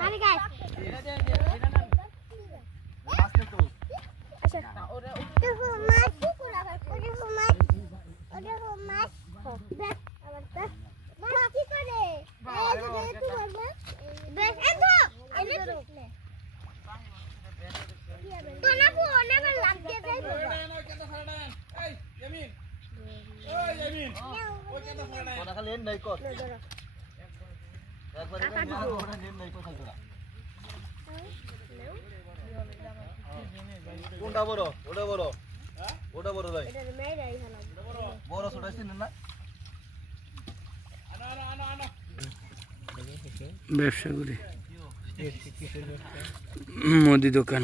আরে গাইস আচ্ছা ওরে কোনটা বড় ওটা বড় ওটা বড় ভাই এটা বড় ছোট না আনো আনো আনো আনো ব্যবসা করি মুদি দোকান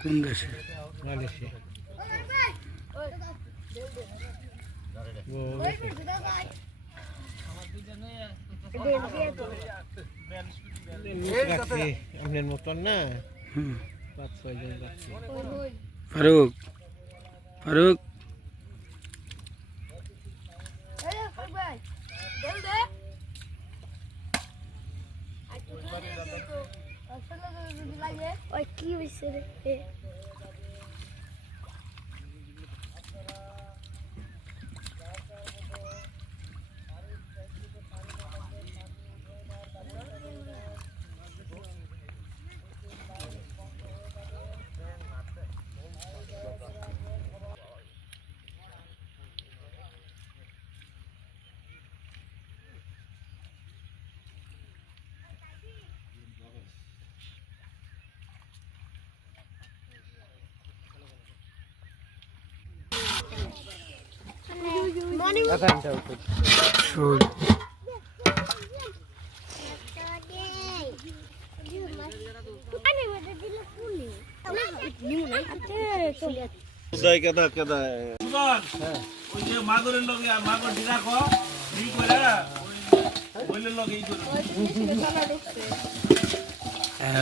কোন দেশে? আপনার মতন না? হুম। পাঁচ ছয় জন যাচ্ছে ফারুক ফারুক। ওই কি হয়েছে রে? কেদা কেদা ওই যে মাগরের লগে মাগর ডিরা কো ই করে ওই লগে ই করে।